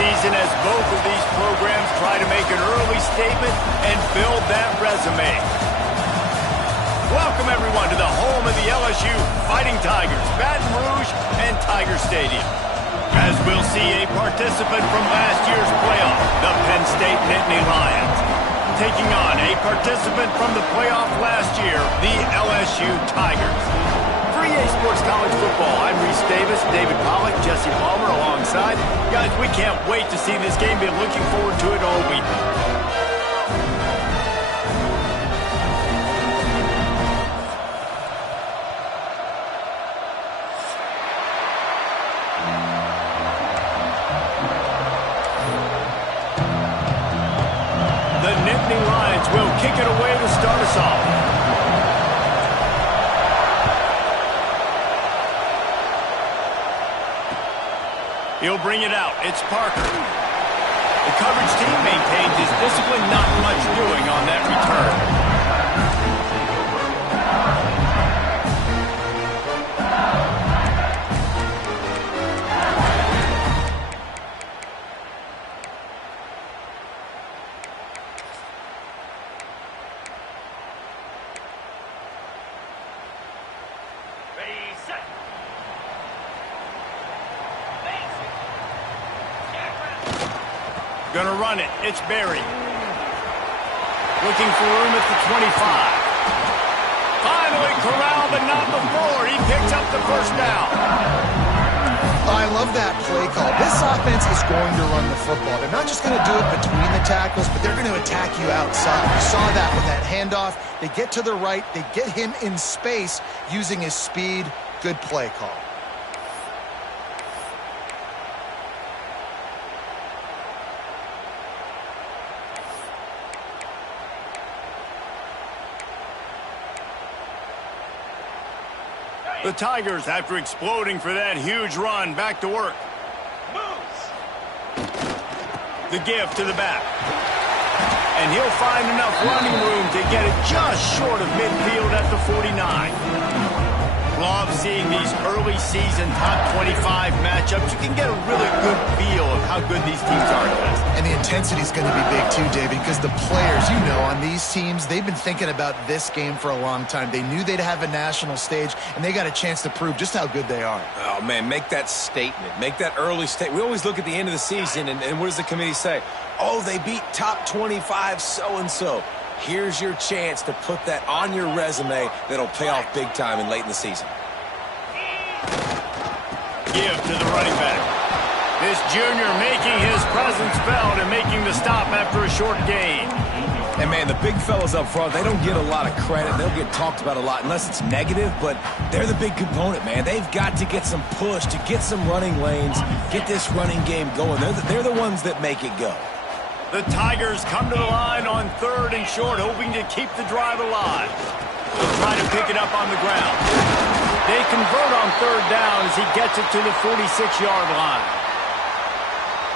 season as both of these programs try to make an early statement and build that resume. Welcome, everyone, to the home of the LSU Fighting Tigers, Baton Rouge and Tiger Stadium. As we'll see a participant from last year's playoff, the Penn State Nittany Lions, taking on a participant from the playoff last year, the LSU Tigers. For EA Sports College Football, I'm Reese Davis, David Pollack, Jesse Palmer alongside. Guys, we can't wait to see this game. Been looking forward to it all week. The Nittany Lions will kick it away to start us off. He'll bring it out. It's Parker. The coverage team maintains his discipline, not much doing on that return. Gonna run it. It's Berry. Looking for room at the 25. Finally corralled, but not before. He picks up the first down. I love that play call. This offense is going to run the football. They're not just going to do it between the tackles, but they're going to attack you outside. You saw that with that handoff. They get to the right. They get him in space using his speed. Good play call. The Tigers, after exploding for that huge run, back to work. Moves. The give to the back. And he'll find enough running room to get it just short of midfield at the 49. Love seeing these early season top 25 matchups. You can get a really good feel of how good these teams are, guys. And the intensity is going to be big too, David, because the players, you know, on these teams, they've been thinking about this game for a long time. They knew they'd have a national stage, and they got a chance to prove just how good they are. Oh, man, make that statement. Make that early statement. We always look at the end of the season, and what does the committee say? Oh, they beat top 25 so-and-so. Here's your chance to put that on your resume that'll pay off big time and late in the season. Give to the running back. This junior making his presence felt and making the stop after a short gain. And, man, the big fellas up front, they don't get a lot of credit. They'll get talked about a lot unless it's negative, but they're the big component, man. They've got to get some push, to get some running lanes, get this running game going. They're the ones that make it go. The Tigers come to the line on 3rd and short, hoping to keep the drive alive. They'll try to pick it up on the ground. They convert on 3rd down as he gets it to the 46-yard line.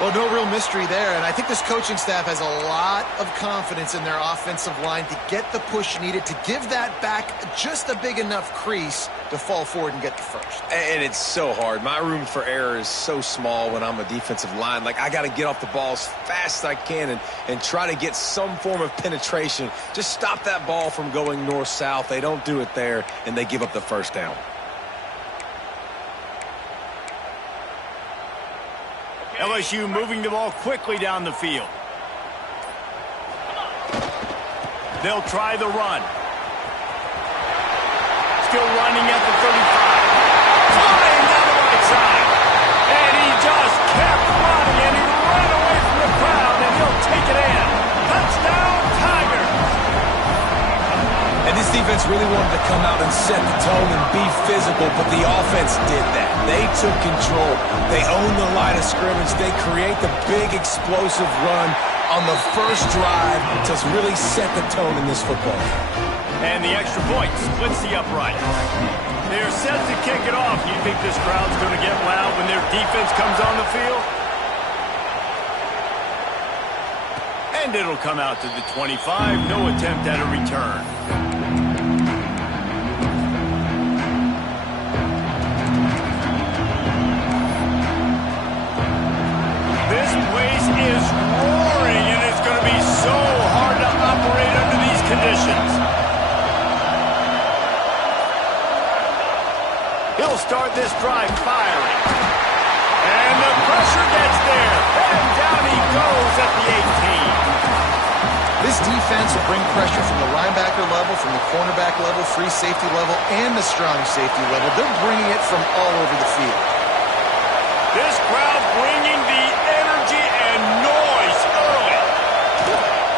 Well, no real mystery there, and I think this coaching staff has a lot of confidence in their offensive line to get the push needed, to give that back just a big enough crease to fall forward and get the first. And it's so hard. My room for error is so small when I'm a defensive line. Like, I got to get off the ball as fast as I can and try to get some form of penetration. Just stop that ball from going north-south. They don't do it there, and they give up the first down. LSU moving the ball quickly down the field. They'll try the run. Still running at the 35. Flying down the right side. And he just kept running, and he ran away from the crowd, and he'll take it in. Touchdown, Tigers. And this defense really wanted to come out and set the tone and be physical, but the offense did that. They took control. They owned the line of scrimmage. They create the big explosive run on the first drive to really set the tone in this football. And the extra point splits the upright. They're set to kick it off. You think this crowd's going to get loud when their defense comes on the field? And it'll come out to the 25. No attempt at a return. This play start this drive firing. And the pressure gets there. And down he goes at the 18. This defense will bring pressure from the linebacker level, from the cornerback level, free safety level, and the strong safety level. They're bringing it from all over the field. This crowd bringing the energy and noise early.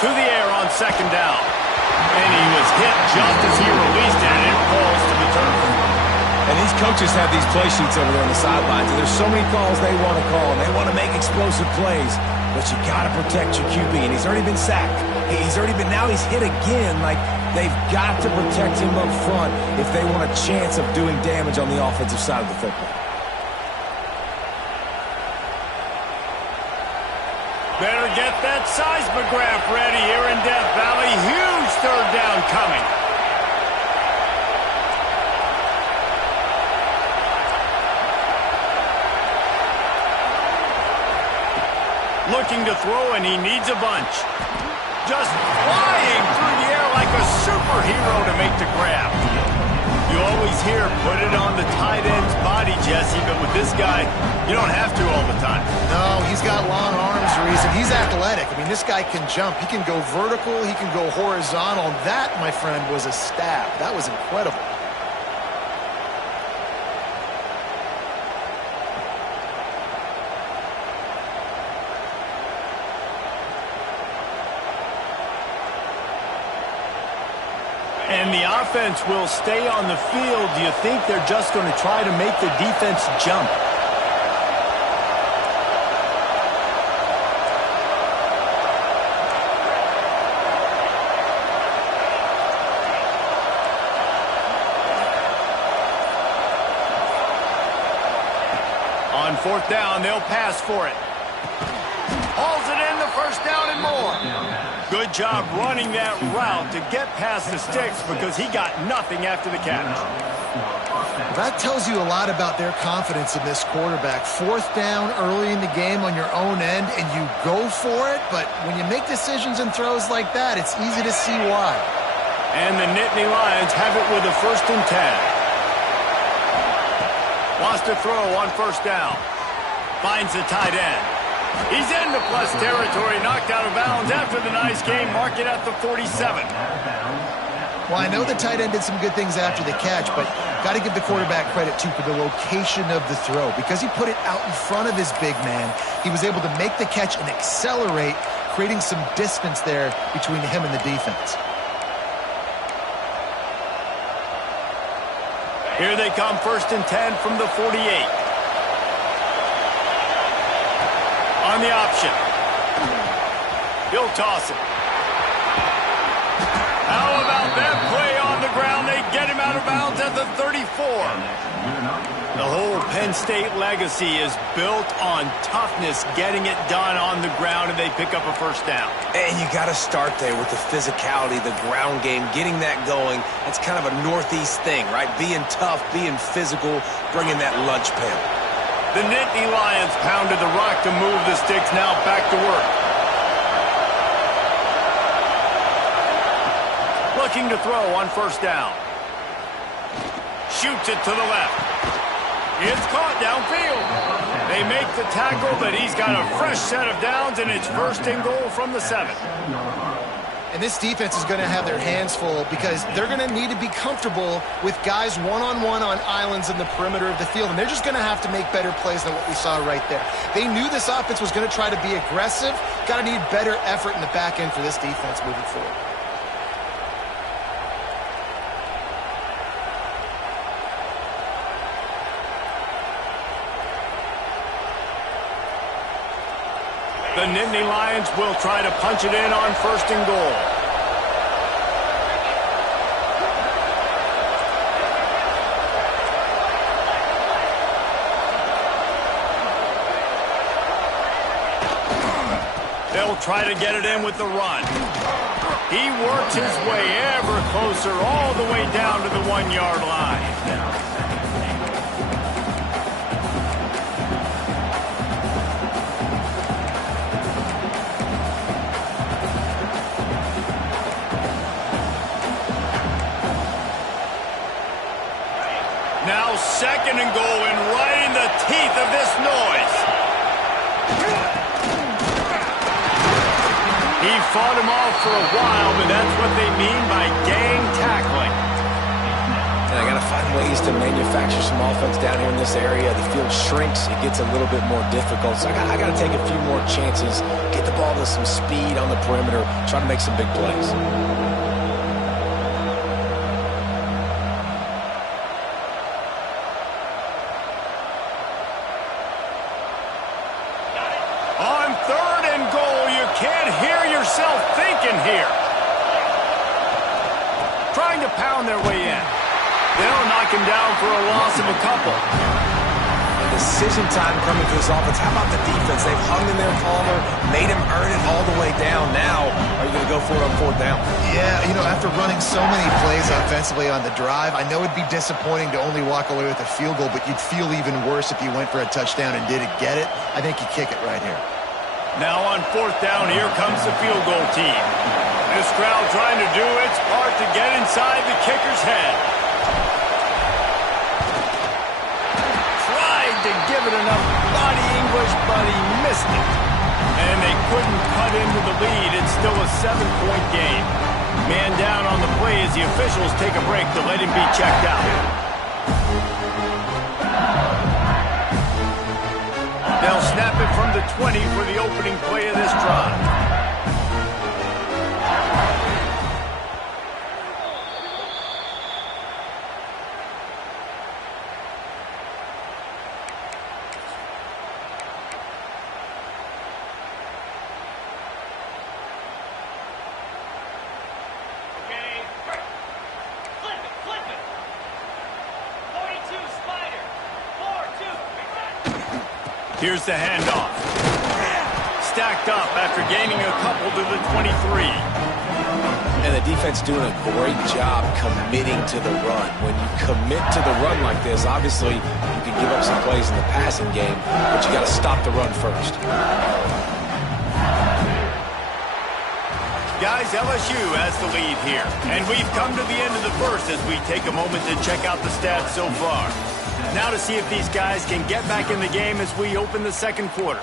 To the air on second down. And he was hit just as he released it, and it falls to the turf. And these coaches have these play sheets over there on the sidelines, and there's so many calls they want to call, and they want to make explosive plays. But you got to protect your QB, and he's already been sacked. Now he's hit again. Like, they've got to protect him up front if they want a chance of doing damage on the offensive side of the football. Better get that seismograph ready here in Death Valley. Huge third down coming. Looking to throw, and he needs a bunch. Just flying through the air like a superhero to make the grab. You always hear, put it on the tight end's body, Jesse, but with this guy, you don't have to all the time. No, he's got long arms, Reese, and he's athletic. I mean, this guy can jump. He can go vertical. He can go horizontal. That, my friend, was a stab. That was incredible. And the offense will stay on the field. Do you think they're just going to try to make the defense jump? On fourth down, they'll pass for it. Hauls it in, the first down and more. Good job running that route to get past the sticks because he got nothing after the catch. That tells you a lot about their confidence in this quarterback. Fourth down early in the game on your own end, and you go for it, but when you make decisions and throws like that, it's easy to see why. And the Nittany Lions have it with a 1st and 10. Wants to throw on first down. Finds the tight end. He's into plus territory, knocked out of bounds after the nice game. Mark it at the 47. Well, I know the tight end did some good things after the catch, but got to give the quarterback credit, too, for the location of the throw. Because he put it out in front of his big man, he was able to make the catch and accelerate, creating some distance there between him and the defense. Here they come, 1st and 10 from the 48. On the option. He'll toss it. How about that play on the ground? They get him out of bounds at the 34. The whole Penn State legacy is built on toughness, getting it done on the ground, and they pick up a first down. And you got to start there with the physicality, the ground game, getting that going. That's kind of a Northeast thing, right? Being tough, being physical, bringing that lunch pail. The Nittany Lions pounded the rock to move the sticks, now back to work. Looking to throw on first down. Shoots it to the left. It's caught downfield. They make the tackle, but he's got a fresh set of downs, and it's 1st and goal from the 7. And this defense is going to have their hands full because they're going to need to be comfortable with guys one-on-one on islands in the perimeter of the field. And they're just going to have to make better plays than what we saw right there. They knew this offense was going to try to be aggressive. Got to need better effort in the back end for this defense moving forward. The Nittany Lions will try to punch it in on 1st and goal. They'll try to get it in with the run. He works his way ever closer all the way down to the 1-yard line. Now 2nd and goal fought him off for a while, but that's what they mean by gang tackling. And I got to find ways to manufacture some offense down here in this area. The field shrinks. It gets a little bit more difficult. So I got to take a few more chances, get the ball to some speed on the perimeter, try to make some big plays. On 3rd and goal, you can't hear yourself thinking here. Trying to pound their way in. They'll knock him down for a loss of a couple. And decision time coming for this offense. How about the defense? They've hung in there calmer, made him earn it all the way down. Now, are you going to go for it on 4th down? Yeah, you know, after running so many plays offensively on the drive, I know it'd be disappointing to only walk away with a field goal, but you'd feel even worse if you went for a touchdown and didn't get it. I think you kick it right here. Now on 4th down, here comes the field goal team. This crowd trying to do its part to get inside the kicker's head. Tried to give it enough body English, but he missed it. And they couldn't cut into the lead. It's still a 7-point game. Man down on the play as the officials take a break to let him be checked out. They'll snap it from the 20 for the opening play of this drive. Here's the handoff. Stacked up after gaining a couple to the 23. And the defense doing a great job committing to the run. When you commit to the run like this, obviously you can give up some plays in the passing game, but you got to stop the run first. Guys, LSU has the lead here. And we've come to the end of the first as we take a moment to check out the stats so far. Now to see if these guys can get back in the game as we open the 2nd quarter.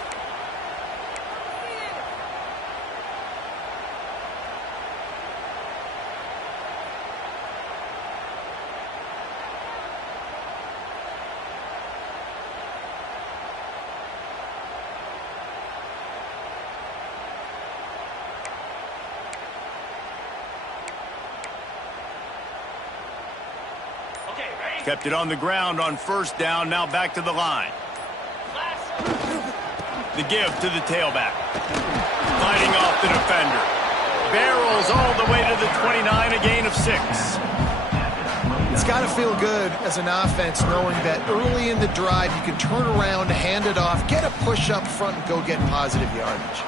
Kept it on the ground on 1st down, now back to the line. The give to the tailback. Fighting off the defender. Barrels all the way to the 29, a gain of 6. It's got to feel good as an offense knowing that early in the drive you can turn around, hand it off, get a push up front, and go get positive yardage.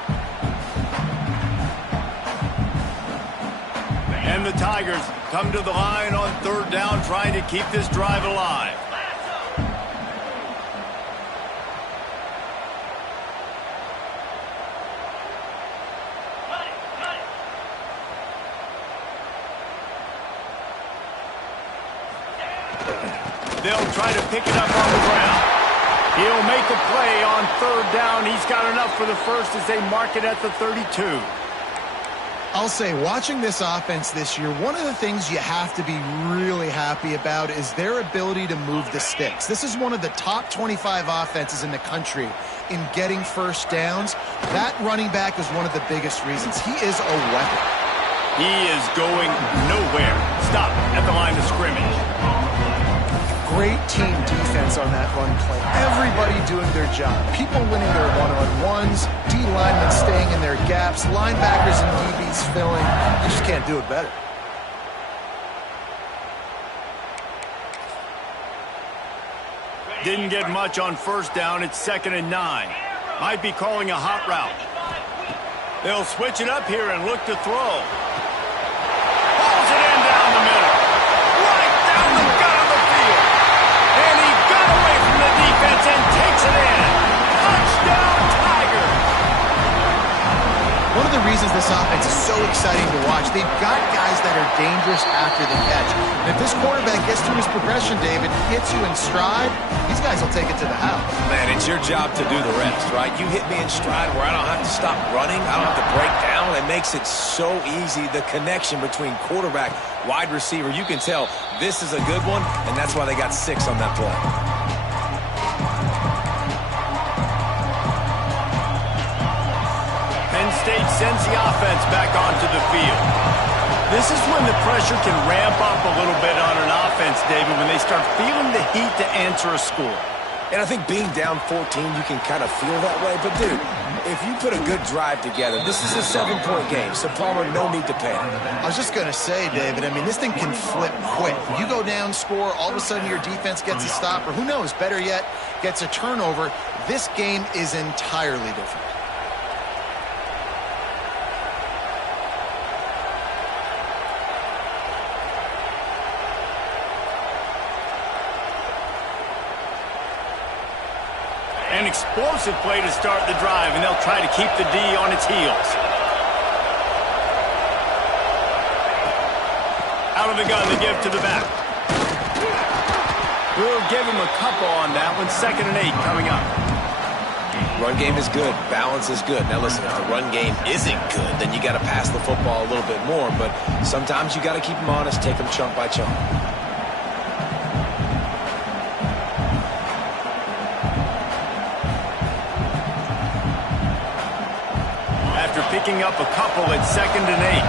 And the Tigers come to the line on 3rd down, trying to keep this drive alive. They'll try to pick it up on the ground. He'll make a play on 3rd down. He's got enough for the first as they mark it at the 32. I'll say, watching this offense this year, one of the things you have to be really happy about is their ability to move the sticks. This is one of the top 25 offenses in the country in getting 1st downs. That running back is one of the biggest reasons. He is a weapon. He is going nowhere. Stop at the line of scrimmage. Great team defense on that run play. Everybody doing their job. People winning their one-on-ones, D-linemen staying in their gaps, linebackers and DBs filling. You just can't do it better. Didn't get much on 1st down. It's 2nd and 9. Might be calling a hot route. They'll switch it up here and look to throw. Pulls it in down the middle. Right down the gut of the field. And he got away from the defense and takes it in. Touchdown, Tigers. One of the reasons this offense is so exciting to watch. They've got guys that are dangerous after the catch. And if this quarterback gets through his progression, David, hits you in stride, these guys will take it to the house. Man, it's your job to do the rest, right? You hit me in stride where I don't have to stop running. I don't have to break down. It makes it so easy. The connection between quarterback, wide receiver, you can tell this is a good one, and that's why they got 6 on that play. Penn State sends the offense back onto the field. This is when the pressure can ramp up a little bit on an offense, David, when they start feeling the heat to answer a score. And I think being down 14, you can kind of feel that way. But, dude, if you put a good drive together, this is a 7-point game, so Palmer, no need to panic. I was just going to say, David, I mean, this thing can flip quick. You go down, score, all of a sudden your defense gets a stop, or who knows, better yet, gets a turnover. This game is entirely different. An explosive play to start the drive, and they'll try to keep the D on its heels. Out of the gun, they give to the back. We'll give him a couple on that one. 2nd and 8 coming up. Run game is good. Balance is good. Now, listen, if the run game isn't good, then you got to pass the football a little bit more. But sometimes you got to keep them honest, take them chunk by chunk. Picking up a couple at 2nd and 8.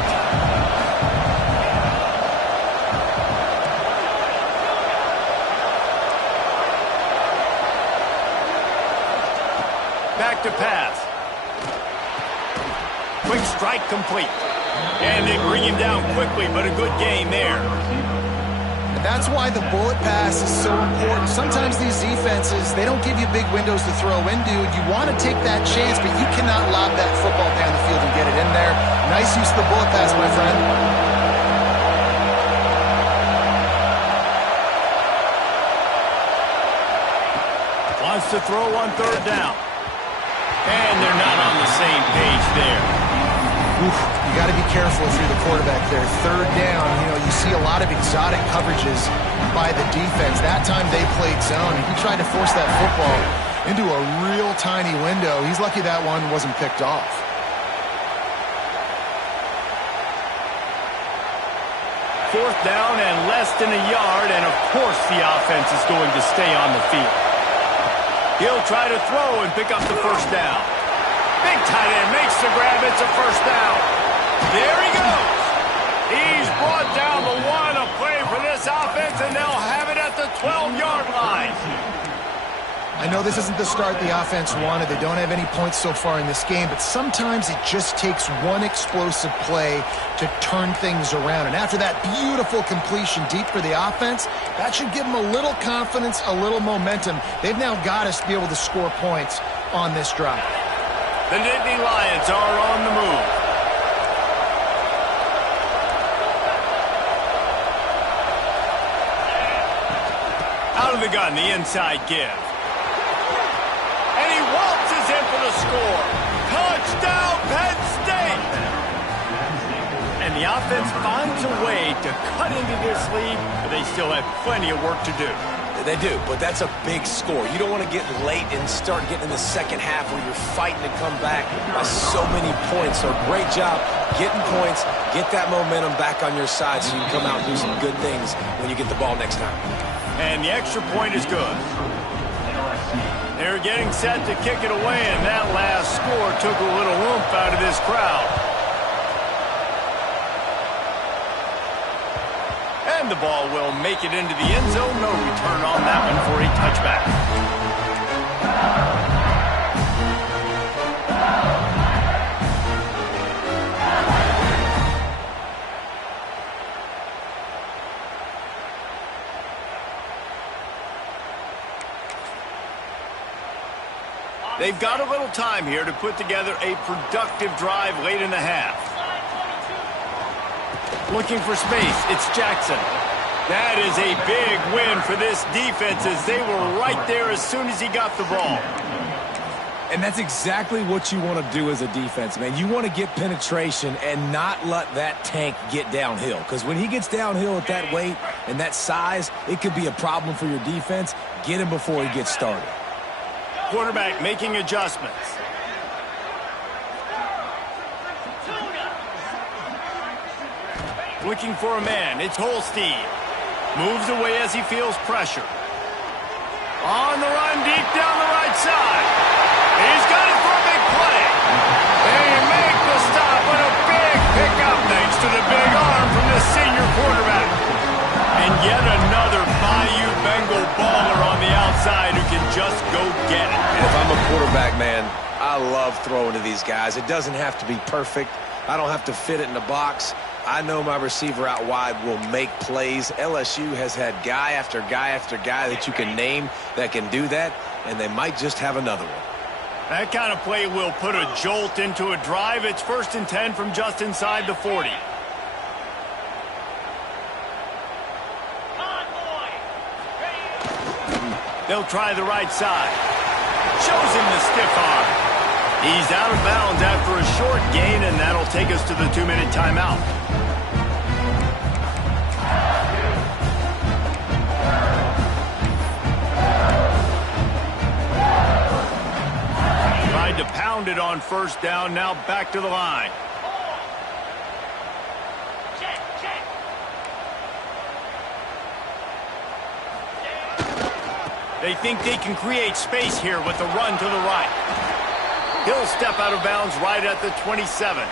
Back to pass. Quick strike complete. And they bring him down quickly, but a good gain there. And that's why the bullet pass is so important. Sometimes these defenses, they don't give you big windows to throw into. You want to take that chance, but you cannot lob that football down the field and get it in there. Nice use of the bullet pass, my friend. Wants to throw on 3rd down. And they're not on the same page there. Oof, you got to be careful if you're the quarterback there. 3rd down, you know, you see a lot of exotic coverages by the defense. That time they played zone, and he tried to force that football into a real tiny window. He's lucky that one wasn't picked off. Fourth down and less than a yard, and of course the offense is going to stay on the field. He'll try to throw and pick up the 1st down. Big tight end makes the grab. It's a 1st down. There he goes. He's brought down the 1, a play for this offense, and they'll have it at the 12-yard line. I know this isn't the start the offense wanted. They don't have any points so far in this game, but sometimes it just takes one explosive play to turn things around. And after that beautiful completion deep for the offense, that should give them a little confidence, a little momentum. They've now got us to be able to score points on this drive. The Nittany Lions are on the move. Out of the gun, the inside give. And he waltzes in for the score. Touchdown, Penn State! And the offense finds a way to cut into this lead, but they still have plenty of work to do. They do, but that's a big score. You don't want to get late and start getting in the second half where you're fighting to come back by so many points. So great job getting points, get that momentum back on your side so you can come out and do some good things when you get the ball next time. And the extra point is good. They're getting set to kick it away, and that last score took a little oomph out of this crowd. And the ball will make it into the end zone. No return on that one for a touchback. They've got a little time here to put together a productive drive late in the half. Looking for space, it's Jackson. That is a big win for this defense as they were right there as soon as he got the ball. And And that's exactly what you want to do as a defense, man. You want to get penetration and not let that tank get downhill. Because when he gets downhill at that weight and that size, it could be a problem for your defense. Get him before he gets started. Quarterback making adjustments. Looking for a man. It's Holstein. Moves away as he feels pressure. On the run, deep down the right side. He's got it for a big play. They make the stop, but a big pickup thanks to the big arm from the senior quarterback. And yet another Bayou Bengal baller on the outside who can just go get it. And if I'm a quarterback, man, I love throwing to these guys. It doesn't have to be perfect. I don't have to fit it in the box. I know my receiver out wide will make plays. LSU has had guy after guy after guy that you can name that can do that, and they might just have another one. That kind of play will put a jolt into a drive. It's 1st and 10 from just inside the 40. They'll try the right side. Shows him the stiff arm. He's out of bounds after a short gain, and that'll take us to the 2-minute timeout. Tried to pound it on 1st down, now back to the line. They think they can create space here with the run to the right. He'll step out of bounds right at the 27.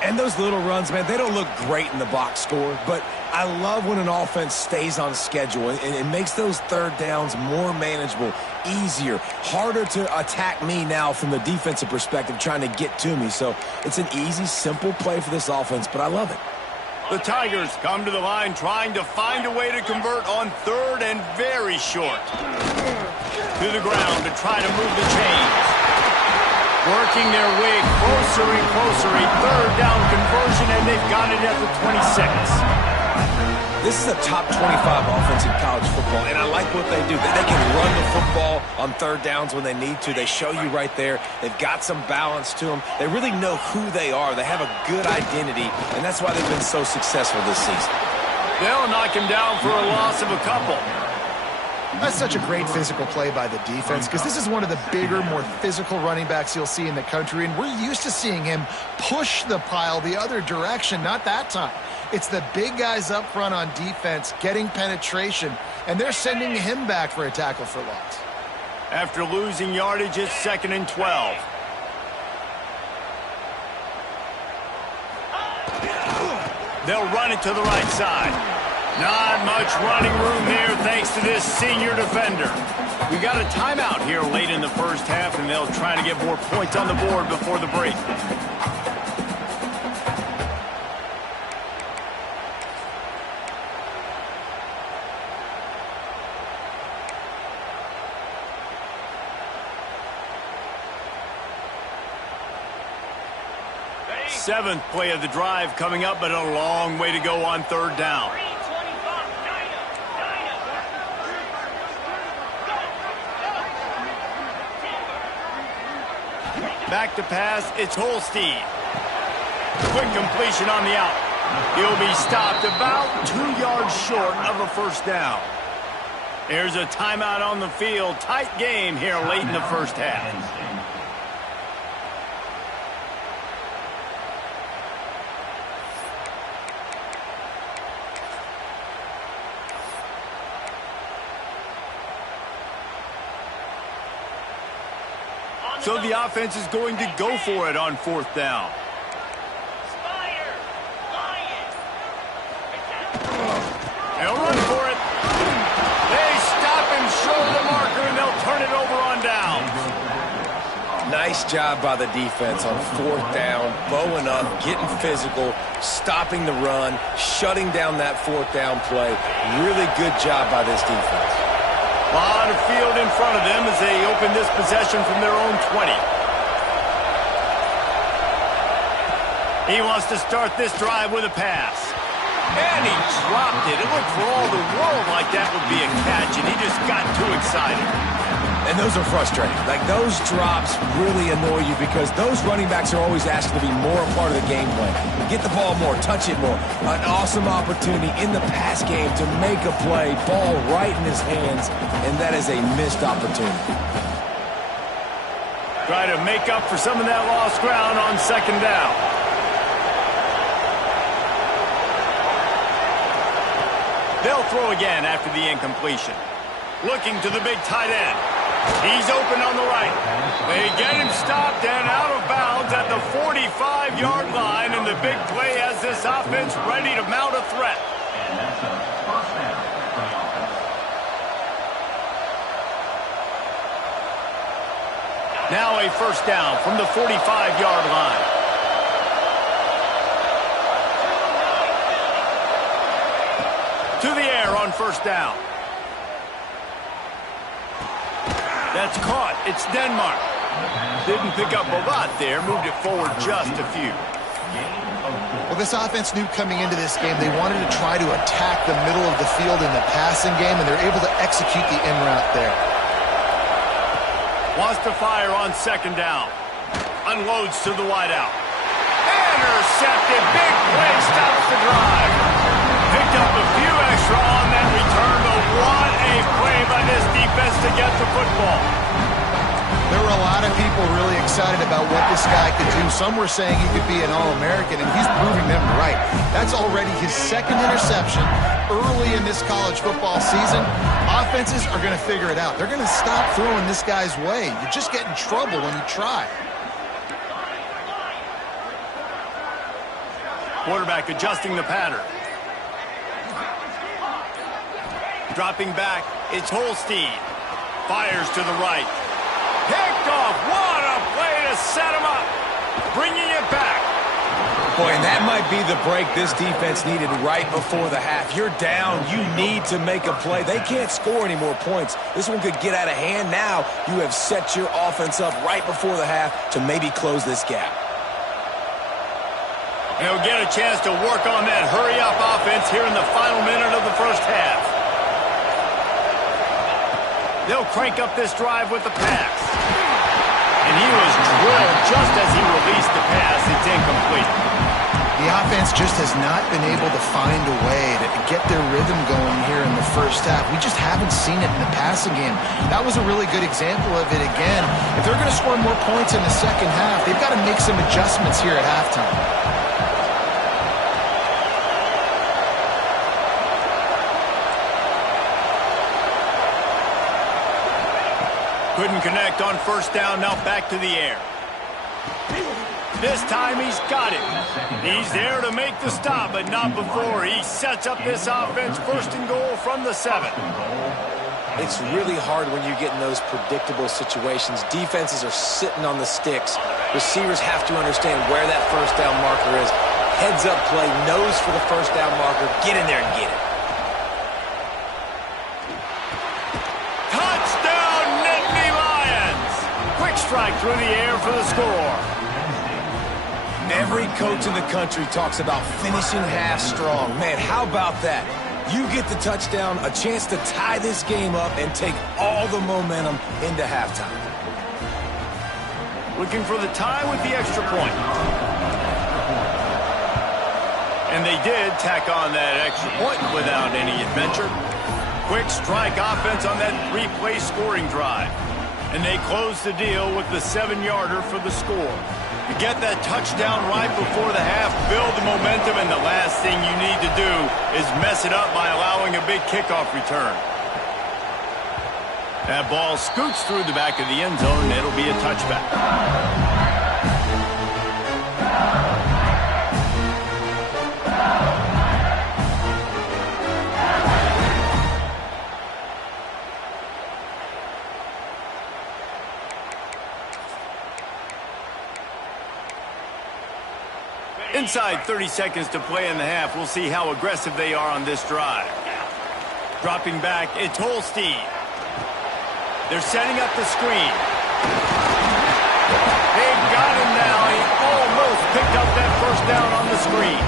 And those little runs, man, they don't look great in the box score, but I love when an offense stays on schedule, and it makes those 3rd downs more manageable, easier, harder to attack me now from the defensive perspective, trying to get to me. So it's an easy, simple play for this offense, but I love it. The Tigers come to the line trying to find a way to convert on 3rd and very short. To the ground to try to move the chains. Working their way closer and closer. A 3rd down conversion, and they've got it at the 26. This is a top 25 offense in college football, and I like what they do. They can run the football on 3rd downs when they need to. They show you right there. They've got some balance to them. They really know who they are. They have a good identity, and that's why they've been so successful this season. They'll knock him down for a loss of a couple. That's such a great physical play by the defense because this is one of the bigger, more physical running backs you'll see in the country, and we're used to seeing him push the pile the other direction. Not that time. It's the big guys up front on defense getting penetration, and they're sending him back for a tackle for loss. After losing yardage, it's 2nd and 12. They'll run it to the right side. Not much running room there thanks to this senior defender. We got a timeout here late in the 1st half, and they'll try to get more points on the board before the break. Seventh play of the drive coming up, but a long way to go on 3rd down. Back to pass, it's Holstein. Quick completion on the out. He'll be stopped about 2 yards short of a 1st down. There's a timeout on the field. Tight game here late in the 1st half. So the offense is going to go for it on 4th down. They'll run for it. They stop him short of the marker, and they'll turn it over on down. Nice job by the defense on 4th down, bowing up, getting physical, stopping the run, shutting down that 4th down play. Really good job by this defense. A lot of field in front of them as they open this possession from their own 20. He wants to start this drive with a pass. And he dropped it. It looked for all the world like that would be a catch, and he just got too excited. And those are frustrating. Like, those drops really annoy you because those running backs are always asking to be more a part of the game plan. Get the ball more, touch it more. An awesome opportunity in the pass game to make a play, ball right in his hands, and that is a missed opportunity. Try to make up for some of that lost ground on second down. They'll throw again after the incompletion. Looking to the big tight end. He's open on the right. They get him stopped and out of bounds at the 45-yard line, and the big play has this offense ready to mount a threat. And that's a first down for the offense. Now a first down from the 45-yard line. To the air on first down. That's caught. It's Denmark. Didn't pick up a lot there. Moved it forward just a few. Well, this offense knew coming into this game they wanted to try to attack the middle of the field in the passing game, and they're able to execute the in route there. Wants to fire on second down. Unloads to the wideout. Intercepted. Big play stops the drive. Picked up a few extra on that return, but what a play by this defense to get the football. There were a lot of people really excited about what this guy could do. Some were saying he could be an All-American, and he's proving them right. That's already his second interception early in this college football season. Offenses are going to figure it out. They're going to stop throwing this guy's way. You just get in trouble when you try. Quarterback adjusting the pattern. Dropping back, it's Holstein. Fires to the right. Picked off. What a play to set him up. Bringing it back. Boy, and that might be the break this defense needed right before the half. You're down. You need to make a play. They can't score any more points. This one could get out of hand. Now you have set your offense up right before the half to maybe close this gap. They'll get a chance to work on that hurry-up offense here in the final minute of the first half. They'll crank up this drive with the pass. And he was drilled just as he released the pass. It's incomplete. The offense just has not been able to find a way to get their rhythm going here in the first half. We just haven't seen it in the passing game. That was a really good example of it again. If they're going to score more points in the second half, they've got to make some adjustments here at halftime. Couldn't connect on first down, now back to the air. This time he's got it. He's there to make the stop, but not before. He sets up this offense first and goal from the 7. It's really hard when you get in those predictable situations. Defenses are sitting on the sticks. Receivers have to understand where that first down marker is. Heads up play, nose for the first down marker. Get in there and get it. Strike through the air for the score. Every coach in the country talks about finishing half strong. Man, how about that? You get the touchdown, a chance to tie this game up and take all the momentum into halftime. Looking for the tie with the extra point. And they did tack on that extra point without any adventure. Quick strike offense on that 3-play scoring drive. And they close the deal with the 7-yarder for the score. You get that touchdown right before the half, build the momentum, and the last thing you need to do is mess it up by allowing a big kickoff return. That ball scoots through the back of the end zone, and it'll be a touchback. Inside 30 seconds to play in the half. We'll see how aggressive they are on this drive. Dropping back, it's Holstein. They're setting up the screen. They've got him now. He almost picked up that first down on the screen.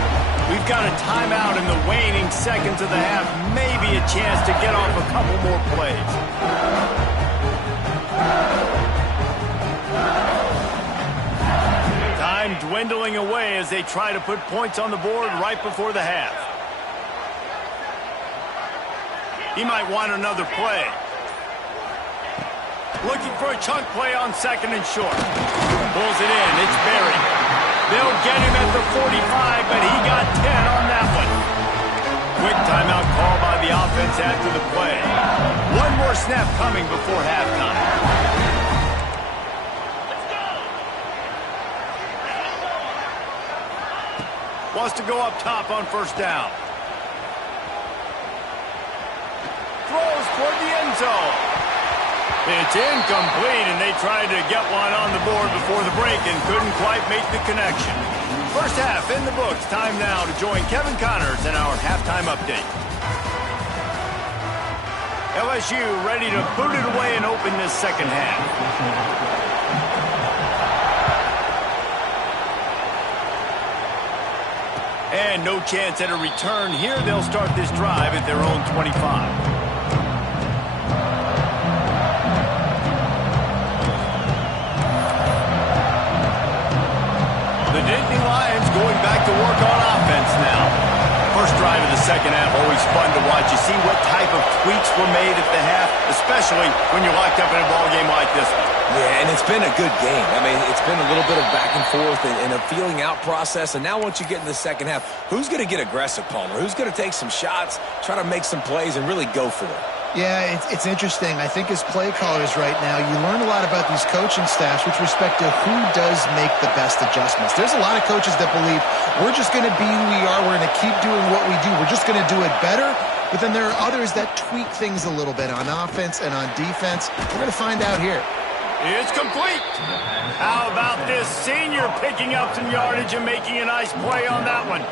We've got a timeout in the waning seconds of the half. Maybe a chance to get off a couple more plays. Time dwindling away as they try to put points on the board right before the half. He might want another play. Looking for a chunk play on second and short. Pulls it in. It's buried. They'll get him at the 45, but he got 10 on that one. Quick timeout call by the offense after the play. One more snap coming before halftime. Wants to go up top on first down. Throws toward the end zone. It's incomplete, and they tried to get one on the board before the break and couldn't quite make the connection. First half in the books. Time now to join Kevin Connors in our halftime update. LSU ready to boot it away and open this second half. And no chance at a return here. They'll start this drive at their own 25. The Nittany Lions going back to work on offense now. First drive of the second half, always fun to watch. You see what type of tweaks were made at the half, especially when you're locked up in a ball game like this one. Yeah, and it's been a good game. I mean, it's been a little bit of back and forth and a feeling out process. And now once you get in the second half, who's going to get aggressive, Palmer? Who's going to take some shots, try to make some plays, and really go for it? Yeah, it's interesting. I think as play callers right now, you learn a lot about these coaching staffs with respect to who does make the best adjustments. There's a lot of coaches that believe we're just going to be who we are. We're going to keep doing what we do. We're just going to do it better. But then there are others that tweak things a little bit on offense and on defense. We're going to find out here. It's complete. How about this senior picking up some yardage and making a nice play on that one?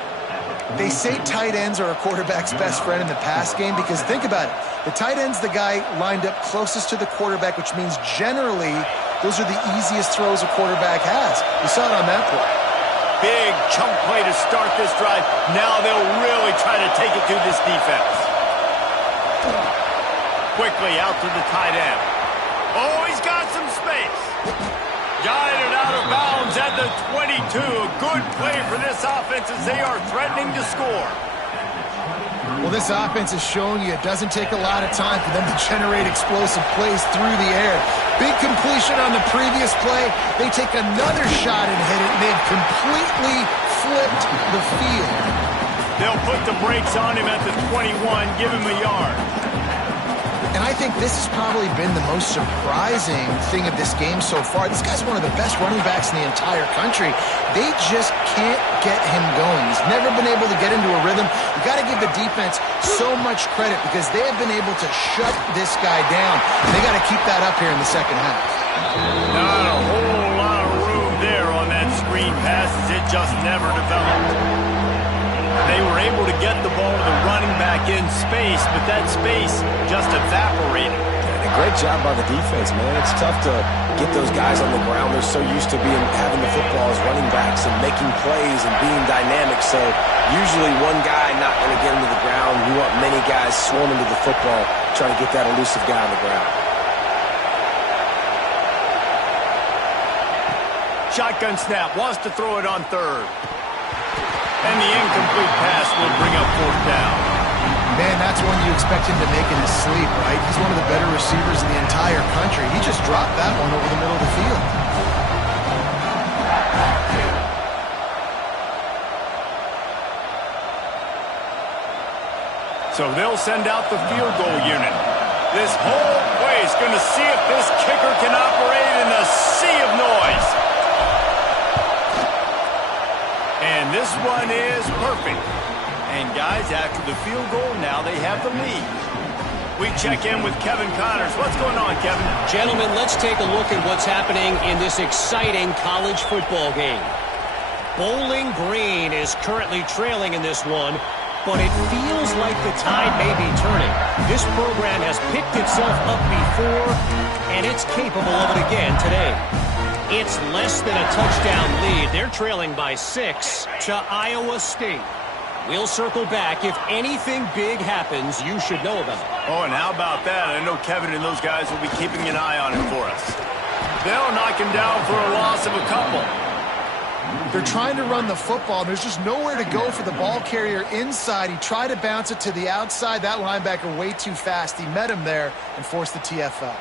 They say tight ends are a quarterback's best friend in the pass game because think about it. The tight end's the guy lined up closest to the quarterback, which means generally those are the easiest throws a quarterback has. You saw it on that play. Big chunk play to start this drive. Now they'll really try to take it to this defense. Quickly out to the tight end. Oh, he's got some space. Guided out of bounds at the 22. A good play for this offense as they are threatening to score. Well, this offense is showing you it doesn't take a lot of time for them to generate explosive plays through the air. Big completion on the previous play. They take another shot and hit it, and they've completely flipped the field. They'll put the brakes on him at the 21, give him a yard. And I think this has probably been the most surprising thing of this game so far. This guy's one of the best running backs in the entire country. They just can't get him going. He's never been able to get into a rhythm. You got to give the defense so much credit because they have been able to shut this guy down. They got to keep that up here in the second half. Not a whole lot of room there on that screen pass as it just never developed. They were able to get the ball to the running back in space, but that space just evaporated. And a great job by the defense, man. It's tough to get those guys on the ground. They're so used to having the football as running backs and making plays and being dynamic. So usually one guy not going to get him to the ground. You want many guys swarming to the football, trying to get that elusive guy on the ground. Shotgun snap, wants to throw it on third. And the incomplete pass will bring up fourth down. Man, that's one you expect him to make in his sleep, right? He's one of the better receivers in the entire country. He just dropped that one over the middle of the field. So they'll send out the field goal unit. This whole play is going to see if this kicker can operate in a sea of noise. And this one is perfect. And guys, after the field goal, now they have the lead. We check in with Kevin Connors. What's going on, Kevin? Gentlemen, let's take a look at what's happening in this exciting college football game. Bowling Green is currently trailing in this one, but it feels like the tide may be turning. This program has picked itself up before, and it's capable of it again today. It's less than a touchdown lead. They're trailing by 6 to Iowa State. We'll circle back. If anything big happens, you should know about it. Oh, and how about that? I know Kevin and those guys will be keeping an eye on him for us. They'll knock him down for a loss of a couple. They're trying to run the football. There's just nowhere to go for the ball carrier inside. He tried to bounce it to the outside. That linebacker way too fast. He met him there and forced the TFL.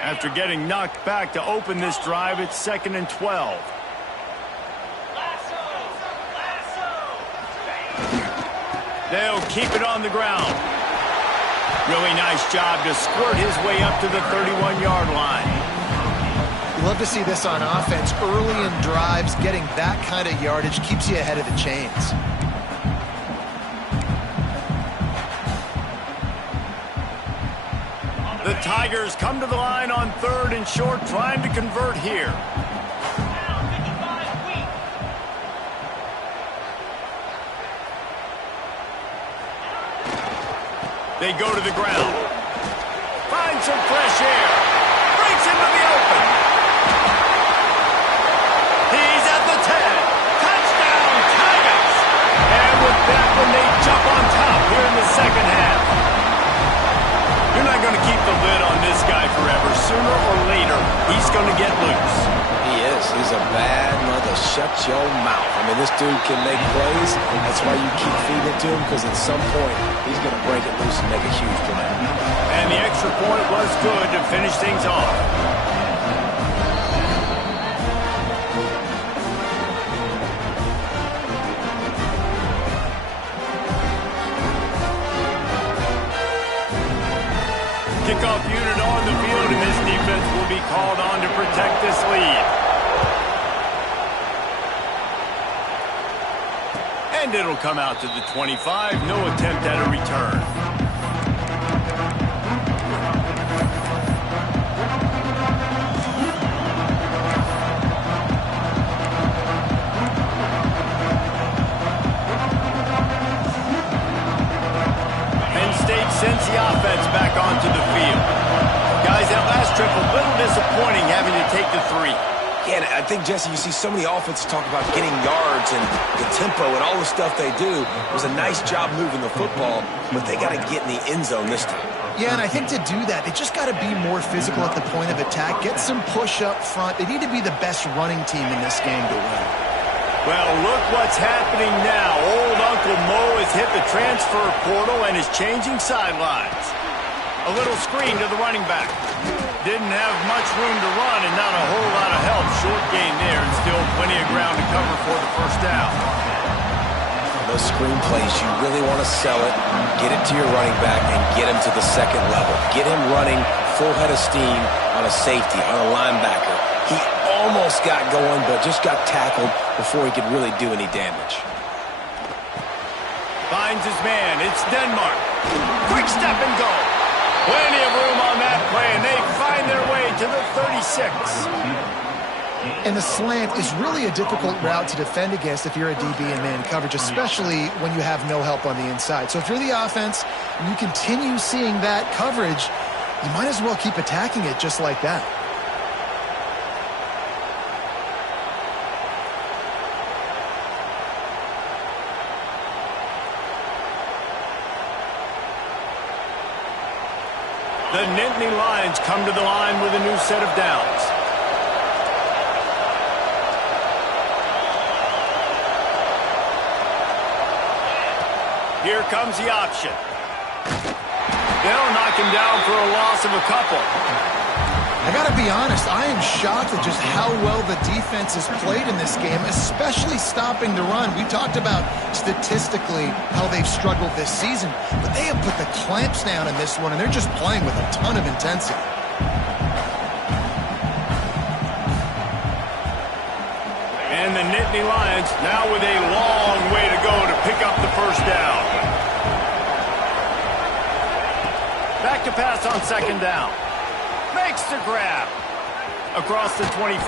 After getting knocked back to open this drive, it's 2nd and 12. They'll keep it on the ground. Really nice job to squirt his way up to the 31-yard line. You love to see this on offense. Early in drives, getting that kind of yardage keeps you ahead of the chains. The Tigers come to the line on 3rd and short, trying to convert here. They go to the ground. Find some fresh air. Breaks into the open. He's at the 10. Touchdown, Tigers! And with that one, they jump on top here in the second half. You're not going to keep the lid on this guy forever. Sooner or later, he's going to get loose. He is. He's a bad mother. Shut your mouth. I mean, this dude can make plays. That's why you keep feeding it to him, because at some point, he's going to break it loose and make a huge play. And the extra point was good to finish things off. Kickoff unit on the field, and this defense will be called on to protect this lead. And it'll come out to the 25. No attempt at a return. Penn State sends the offense back onto the field. Guys, that last trip a little disappointing having to take the 3. Yeah, and I think, Jesse, you see so many offenses talk about getting yards and the tempo and all the stuff they do. It was a nice job moving the football, but they got to get in the end zone this time. Yeah, and I think to do that, they just got to be more physical at the point of attack. Get some push up front. They need to be the best running team in this game to win. Well, look what's happening now. Old Uncle Mo has hit the transfer portal and is changing sidelines. A little screen to the running back. Didn't have much room to run and not a whole lot of help. Short gain there and still plenty of ground to cover for the first down. Those screen plays, you really want to sell it, get it to your running back, and get him to the second level. Get him running full head of steam on a safety, on a linebacker. He almost got going, but just got tackled before he could really do any damage. Finds his man. It's Denmark. Quick step and go. Plenty of room on that play, and they find their way to the 36. And the slant is really a difficult route to defend against if you're a DB in man coverage, especially when you have no help on the inside. So if you're the offense and you continue seeing that coverage, you might as well keep attacking it just like that. The Nittany Lions come to the line with a new set of downs. Here comes the option. They'll knock him down for a loss of a couple. I got to be honest, I am shocked at just how well the defense has played in this game, especially stopping the run. We talked about statistically how they've struggled this season, but they have put the clamps down in this one, and they're just playing with a ton of intensity. And the Nittany Lions now with a long way to go to pick up the first down. Back to pass on second down. Makes the grab across the 25.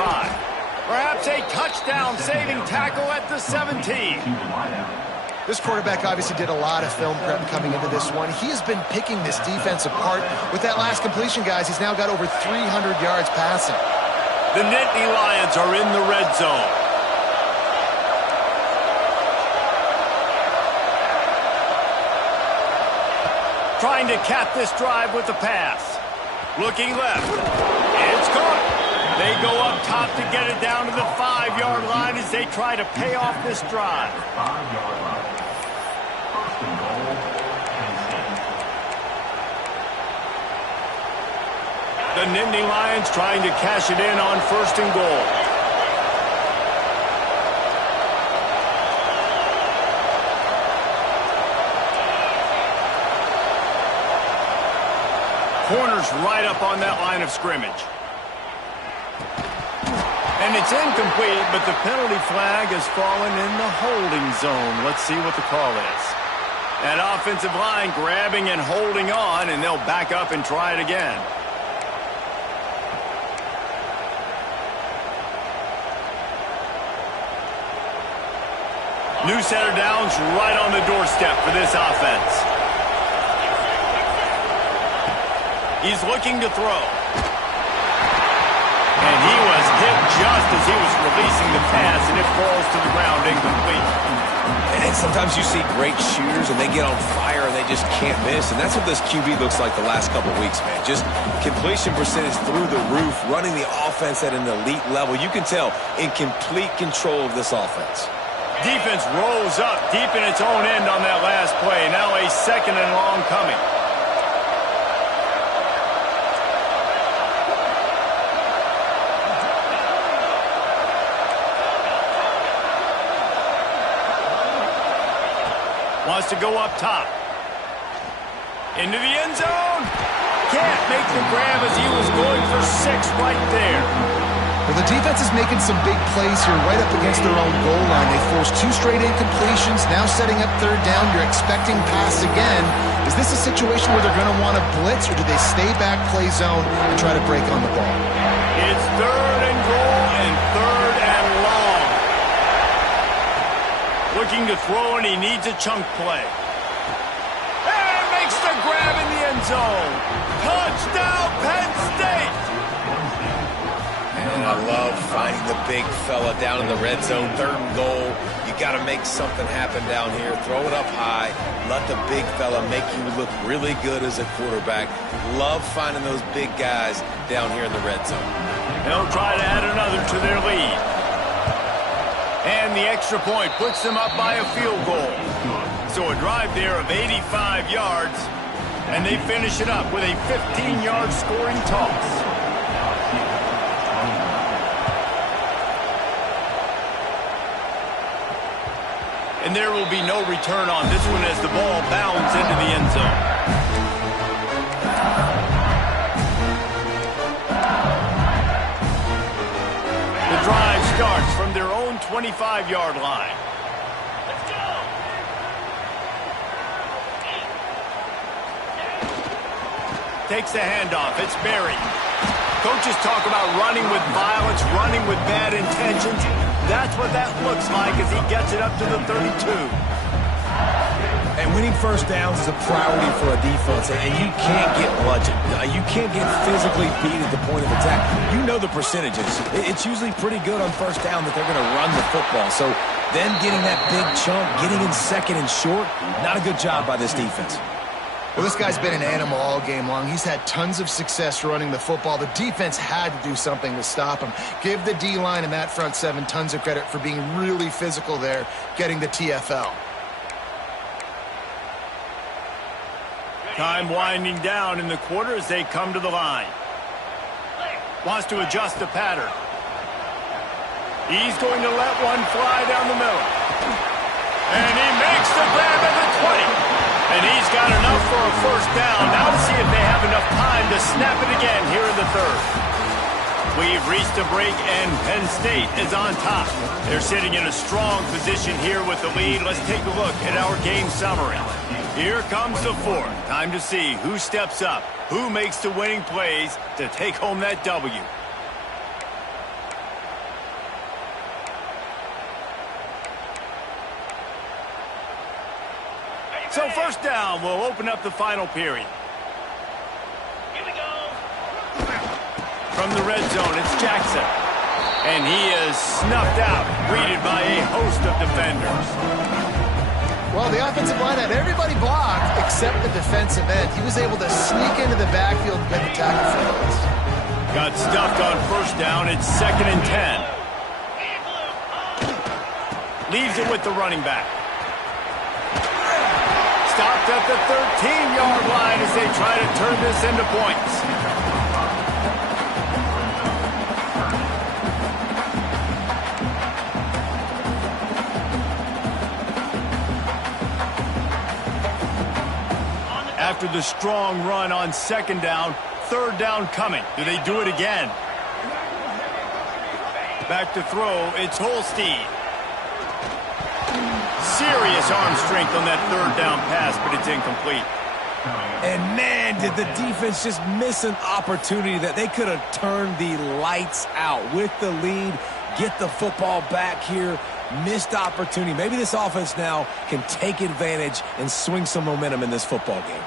Perhaps a touchdown-saving tackle at the 17. This quarterback obviously did a lot of film prep coming into this one. He has been picking this defense apart. With that last completion, guys, he's now got over 300 yards passing. The Nittany Lions are in the red zone. trying to cap this drive with the pass. Looking left. It's caught. They go up top to get it down to the 5-yard line as they try to pay off this drive. 5-yard line. First and goal, Penn State. The Nittany Lions trying to cash it in on first and goal. Corner's right up on that line of scrimmage. And it's incomplete, but the penalty flag has fallen in the holding zone. Let's see what the call is. That offensive line grabbing and holding on, and they'll back up and try it again. New set of downs right on the doorstep for this offense. He's looking to throw. And he was hit just as he was releasing the pass, and it falls to the ground incomplete. And sometimes you see great shooters, and they get on fire, and they just can't miss. And that's what this QB looks like the last couple weeks, man. Just completion percentage through the roof, running the offense at an elite level. You can tell in complete control of this offense. Defense rolls up deep in its own end on that last play. Now a second and long coming. Wants to go up top. Into the end zone. Can't make the grab as he was going for 6 right there. Well, the defense is making some big plays here right up against their own goal line. They forced 2 straight incompletions, now setting up third down. You're expecting pass again. Is this a situation where they're going to want to blitz, or do they stay back, play zone, and try to break on the ball? It's third and goal and third and long. Looking to throw, and he needs a chunk play. And makes the grab in the end zone. Touchdown, Penn State! And I love finding the big fella down in the red zone, third and goal. You got to make something happen down here. Throw it up high. Let the big fella make you look really good as a quarterback. Love finding those big guys down here in the red zone. They'll try to add another to their lead. And the extra point puts them up by a field goal. So a drive there of 85 yards, and they finish it up with a 15-yard scoring toss. And there will be no return on this one as the ball bounds into the end zone. The drive starts from their own 25-yard line. Let's go. Takes the handoff. It's Berry. Coaches talk about running with violence, running with bad intentions. That's what that looks like as he gets it up to the 32. And winning first downs is a priority for a defense, and you can't get bludgeoned. You can't get physically beat at the point of attack. You know the percentages. It's usually pretty good on first down that they're going to run the football. So then getting that big chunk, getting in second and short, not a good job by this defense. Well, this guy's been an animal all game long. He's had tons of success running the football. The defense had to do something to stop him. Give the D-line and that front seven tons of credit for being really physical there, getting the TFL. Time winding down in the quarter as they come to the line. Wants to adjust the pattern. He's going to let one fly down the middle. And he makes the grab at the 20. And he's got enough for a first down. Now to see if they have enough time to snap it again here in the third. We've reached a break, and Penn State is on top. They're sitting in a strong position here with the lead. Let's take a look at our game summary. Here comes the fourth. Time to see who steps up, who makes the winning plays to take home that W. So first down will open up the final period. Here we go. From the red zone, it's Jackson. And he is snuffed out, greeted by a host of defenders. Well, the offensive line had everybody blocked except the defensive end. He was able to sneak into the backfield and get the tackle for those. Got stuffed on first down. It's 2nd and 10. Leaves it with the running back. Stopped at the 13-yard line as they try to turn this into points. After the strong run on 2nd down, 3rd down coming. Do they do it again? Back to throw, it's Holstein. Serious arm strength on that 3rd down pass, but it's incomplete. And man, did the defense just miss an opportunity that they could have turned the lights out with the lead, get the football back here. Missed opportunity. Maybe this offense now can take advantage and swing some momentum in this football game.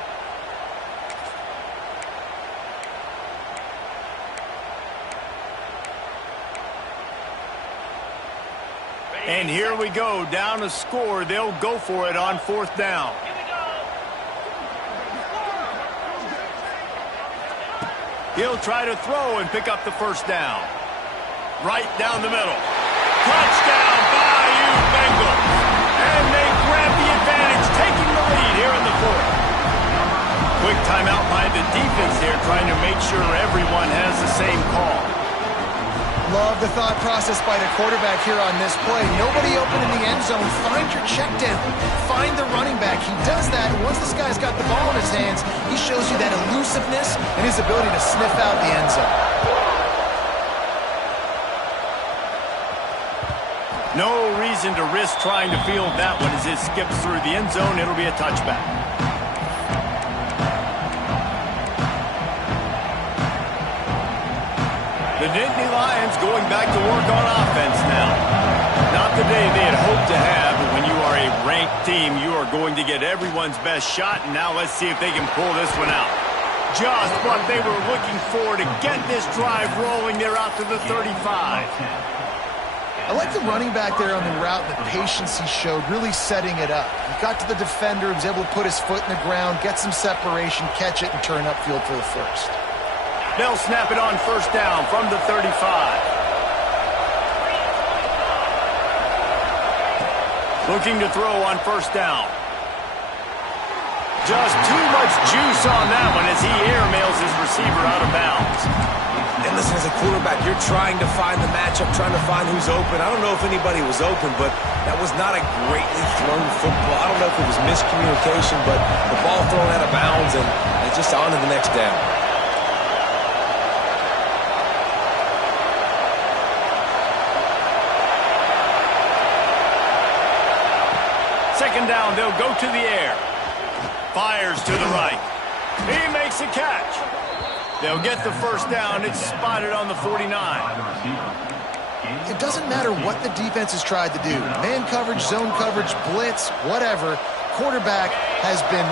And here we go, down to score. They'll go for it on 4th down. He'll try to throw and pick up the 1st down. Right down the middle. Touchdown, Bayou Bengals. And they grab the advantage, taking the lead here in the 4th. Quick timeout by the defense there, trying to make sure everyone has the same call. Love the thought process by the quarterback here on this play. Nobody open in the end zone. Find your check down. Find the running back. He does that. And once this guy's got the ball in his hands, he shows you that elusiveness and his ability to sniff out the end zone. No reason to risk trying to field that one as it skips through the end zone. It'll be a touchback. The Nittany Lions going back to work on offense now. Not the day they had hoped to have, but when you are a ranked team, you are going to get everyone's best shot, and now let's see if they can pull this one out. Just what they were looking for to get this drive rolling. They're out to the 35. I like the running back there on the route, the patience he showed, really setting it up. He got to the defender, he was able to put his foot in the ground, get some separation, catch it, and turn upfield for the 1st. They'll snap it on 1st down from the 35. Looking to throw on 1st down. Just too much juice on that one as he airmails his receiver out of bounds. And listen, as a quarterback, you're trying to find the matchup, trying to find who's open. I don't know if anybody was open, but that was not a greatly thrown football. I don't know if it was miscommunication, but the ball thrown out of bounds and just on to the next down. 2nd down, they'll go to the air. Fires to the right. He makes a catch. They'll get the 1st down. It's spotted on the 49. It doesn't matter what the defense has tried to do. Man coverage, zone coverage, blitz, whatever. Quarterback has been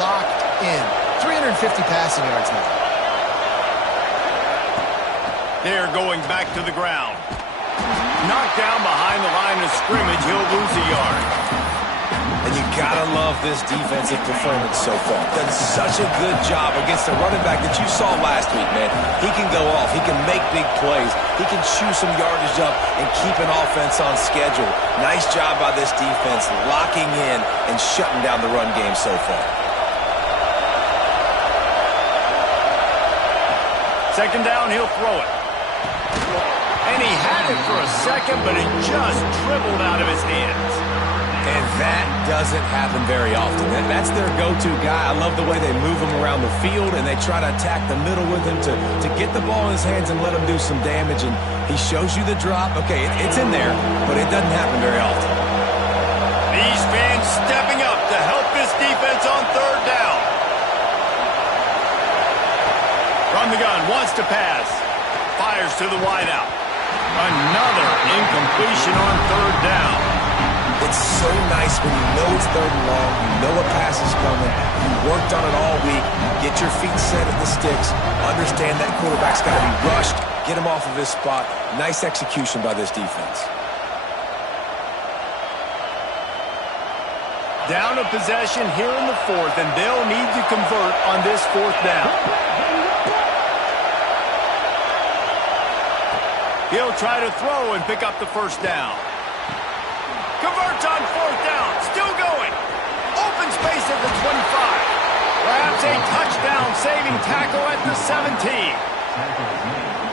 locked in. 350 passing yards now. They're going back to the ground. Knocked down behind the line of scrimmage. He'll lose a yard. And you gotta love this defensive performance so far. Done such a good job against the running back that you saw last week, man. He can go off. He can make big plays. He can chew some yardage up and keep an offense on schedule. Nice job by this defense locking in and shutting down the run game so far. 2nd down, he'll throw it. And he had it for a second, but it just dribbled out of his hands. And that doesn't happen very often. That's their go-to guy. I love the way they move him around the field, and they try to attack the middle with him to get the ball in his hands and let him do some damage. And he shows you the drop. Okay, it's in there, but it doesn't happen very often. These fans stepping up to help this defense on 3rd down. From the gun, wants to pass. Fires to the wideout. Another incompletion on 3rd down. It's so nice when you know it's 3rd and long, you know a pass is coming, you worked on it all week, get your feet set at the sticks, understand that quarterback's got to be rushed, get him off of his spot. Nice execution by this defense. Down a possession here in the fourth, and they'll need to convert on this fourth down. He'll try to throw and pick up the first down. Converts on fourth down. Still going. Open space at the 25. Perhaps a touchdown-saving tackle at the 17.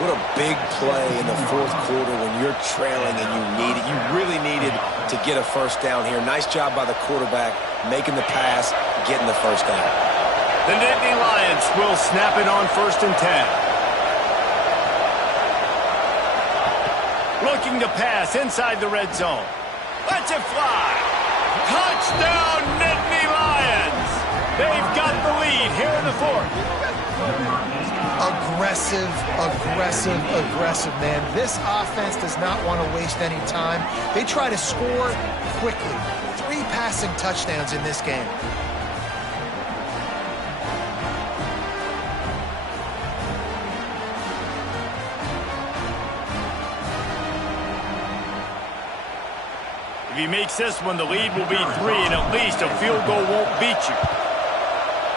What a big play in the fourth quarter when you're trailing and you really needed to get a first down here. Nice job by the quarterback making the pass, getting the first down. The Nittany Lions will snap it on 1st and 10. Looking to pass inside the red zone. Lets it fly. Touchdown, Nittany Lions. They've got the lead here in the fourth. Aggressive, aggressive, aggressive, man. This offense does not want to waste any time. They try to score quickly. 3 passing touchdowns in this game. If he makes this one, the lead will be 3, and at least a field goal won't beat you.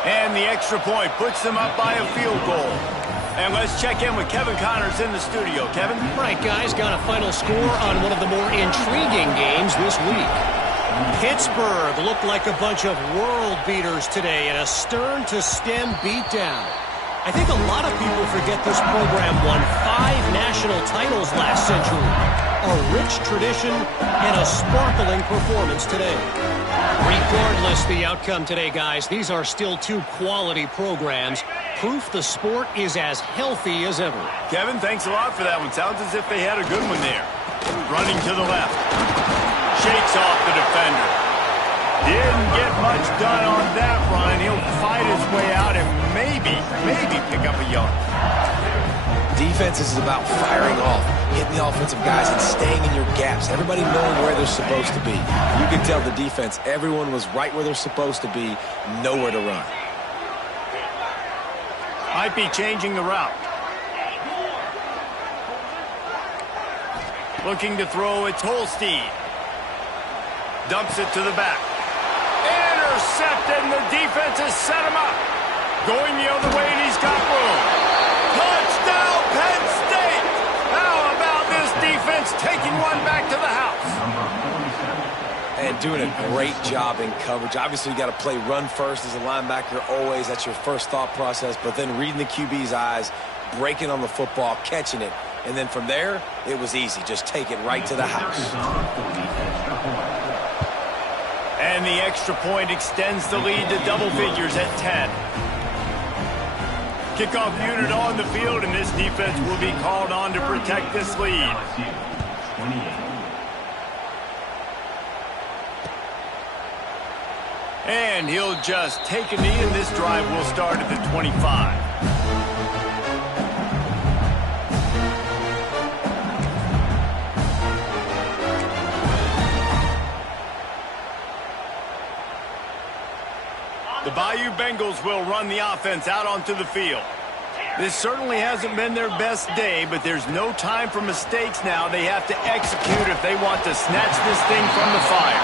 And the extra point puts them up by a field goal. And let's check in with Kevin Connors in the studio. Kevin? Right, guys, got a final score on one of the more intriguing games this week. Pittsburgh looked like a bunch of world beaters today in a stern-to-stem beatdown. I think a lot of people forget this program won 5 national titles last century. A rich tradition and a sparkling performance today. Regardless the outcome today, guys, these are still 2 quality programs. Proof the sport is as healthy as ever. Kevin, thanks a lot for that one. Sounds as if they had a good one there. Running to the left. Shakes off the defender. Didn't get much done on that run. He'll fight his way out and maybe pick up a yard. Defense is about firing off, hitting the offensive guys and staying in your gaps. Everybody knowing where they're supposed to be. You can tell the defense, everyone was right where they're supposed to be, nowhere to run. Might be changing the route. Looking to throw, it's Holstein. Dumps it to the back. Intercepted, and the defense has set him up. Going the other way, and he's got room. Touchdown, Penn State! How about this defense taking one back to the house? And doing a great job in coverage. Obviously, you got to play run first as a linebacker always. That's your first thought process. But then reading the QB's eyes, breaking on the football, catching it. And then from there, it was easy. Just take it right to the house. And the extra point extends the lead to double figures at 10. Kickoff unit on the field, and this defense will be called on to protect this lead. And he'll just take a knee, and this drive will start at the 25. The Bayou Bengals will run the offense out onto the field. This certainly hasn't been their best day, but there's no time for mistakes now. They have to execute if they want to snatch this thing from the fire.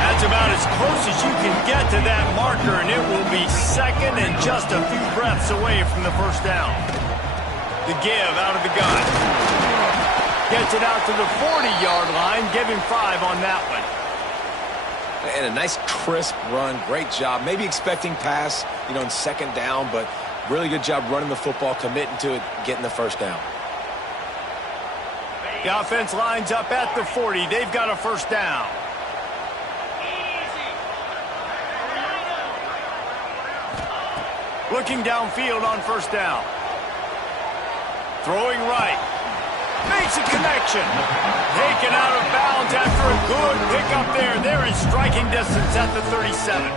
That's about as close as you can get to that marker, and it will be second and just a few breaths away from the first down. The give out of the gun. Gets it out to the 40-yard line. Give him 5 on that one. And a nice crisp run. Great job. Maybe expecting pass, in second down, but really good job running the football, committing to it, getting the first down. The offense lines up at the 40. They've got a first down. Looking downfield on first down. Throwing right. Makes a connection. Taken out of bounds after a good pickup there. They're in striking distance at the 37.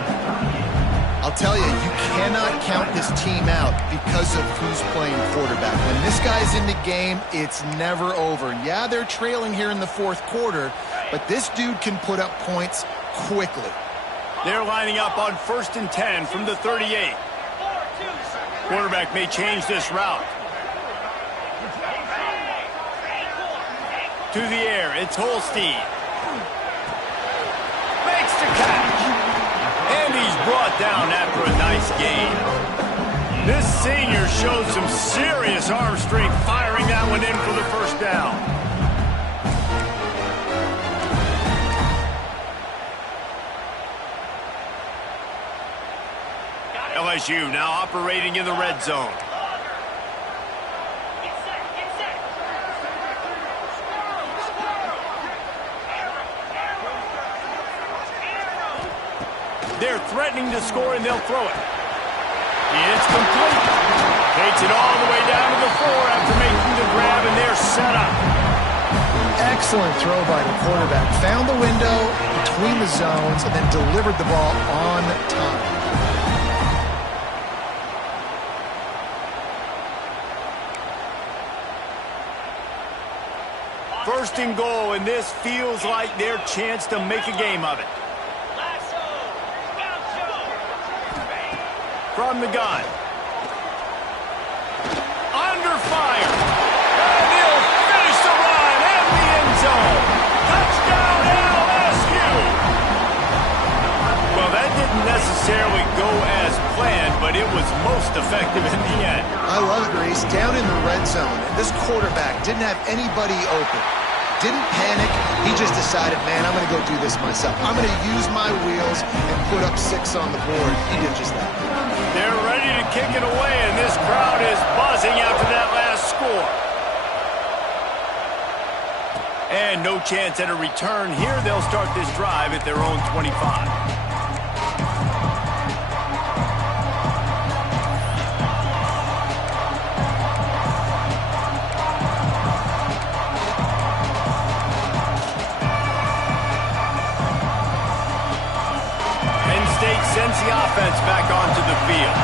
I'll tell you, you cannot count this team out because of who's playing quarterback. When this guy's in the game, it's never over. Yeah, they're trailing here in the fourth quarter, but this dude can put up points quickly. They're lining up on 1st and 10 from the 38. Quarterback may change this route. To the air, it's Holstein. Makes the catch. brought down after a nice gain. This senior showed some serious arm strength firing that one in for the first down. LSU now operating in the red zone. They're threatening to score, and they'll throw it. It's complete. Takes it all the way down to the 4 after making the grab, and they're set up. Excellent throw by the quarterback. Found the window between the zones and then delivered the ball on time. First and goal, and this feels like their chance to make a game of it. From the gun. Under fire. And he'll finish the run and the end zone. Touchdown LSU. Well, that didn't necessarily go as planned, but it was most effective in the end. I love it, Reese. Down in the red zone, and this quarterback didn't have anybody open. Didn't panic. He just decided, man, I'm going to go do this myself. I'm going to use my wheels and put up 6 on the board. He did just that. They're ready to kick it away, and this crowd is buzzing after that last score. And no chance at a return here. They'll start this drive at their own 25. Sends the offense back onto the field.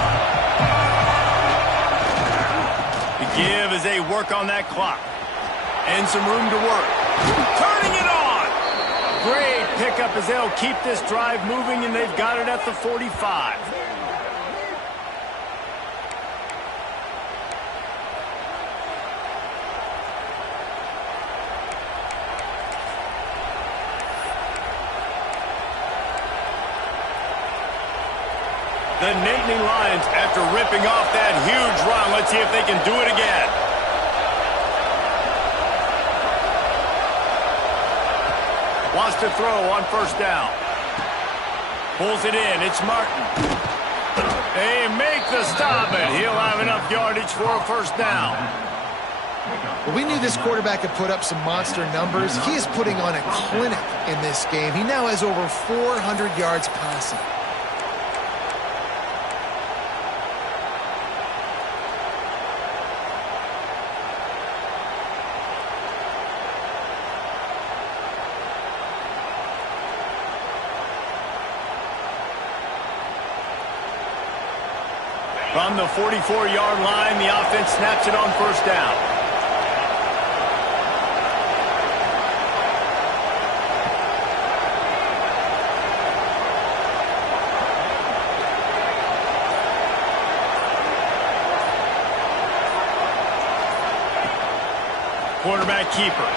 The give as they work on that clock. And some room to work. Turning it on! Great pickup as they'll keep this drive moving, and they've got it at the 45. The Nittany Lions, after ripping off that huge run, let's see if they can do it again. Wants to throw on first down. Pulls it in. It's Martin. They make the stop, and he'll have enough yardage for a first down. Well, we knew this quarterback could put up some monster numbers. He is putting on a clinic in this game. He now has over 400 yards passing. From the 44-yard line, the offense snaps it on first down. Quarterback keeper.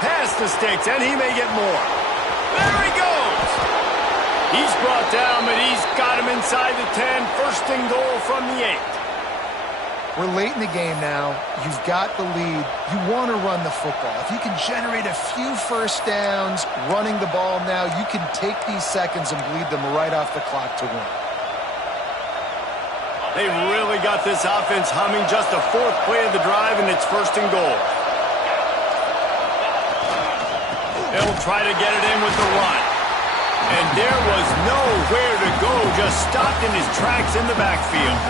Past the sticks, and he may get more. There he goes! He's brought down, but he's got him inside the 10. First and goal from the 8. We're late in the game now. You've got the lead. You want to run the football. If you can generate a few first downs running the ball now, you can take these seconds and bleed them right off the clock to win. They really got this offense humming. Just a 4th play of the drive, and it's first and goal. They'll try to get it in with the run. And there was nowhere to go, just stopped in his tracks in the backfield.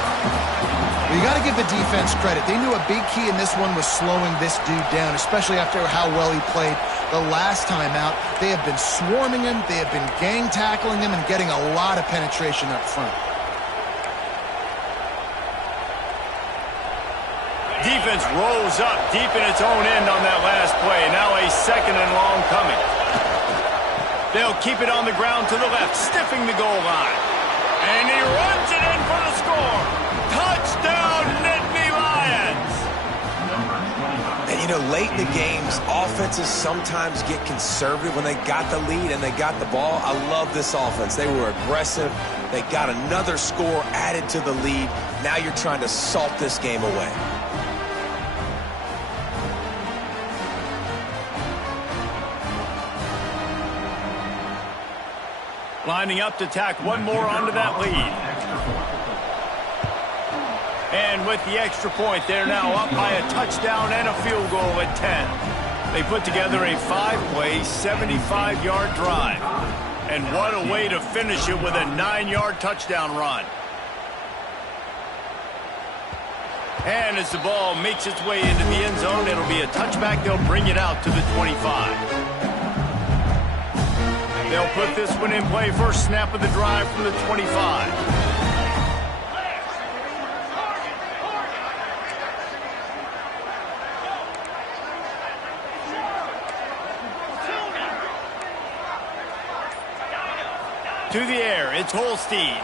Well, you got to give the defense credit. They knew a big key in this one was slowing this dude down, especially after how well he played the last time out. They have been swarming him, they have been gang tackling him, and getting a lot of penetration up front. Defense rolls up deep in its own end on that last play. Now a second and long coming. They'll keep it on the ground to the left, stiffing the goal line. And he runs it in for the score. Touchdown, Nittany Lions! And, you know, late in the games, offenses sometimes get conservative when they got the lead and they got the ball. I love this offense. They were aggressive. They got another score added to the lead. Now you're trying to salt this game away. Lining up to tack one more onto that lead. And with the extra point, they're now up by a touchdown and a field goal at 10. They put together a 5-play, 75-yard drive. And what a way to finish it with a 9-yard touchdown run. And as the ball makes its way into the end zone, it'll be a touchback. They'll bring it out to the 25. They'll put this one in play. First snap of the drive from the 25. To the air, it's Holstein.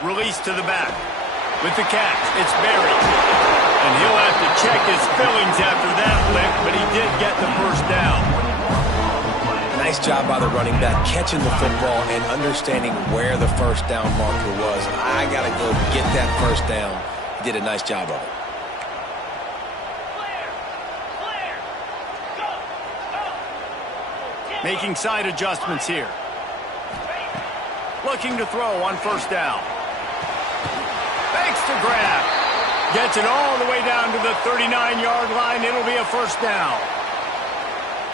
Release to the back. With the catch, it's Berry. And he'll have to check his fillings after that lick, but he did get the first down. Nice job by the running back, catching the football and understanding where the first down marker was. I got to go get that first down. He did a nice job of it. Making side adjustments here. Looking to throw on first down. Thanks to grab. Gets it all the way down to the 39-yard line. It'll be a first down.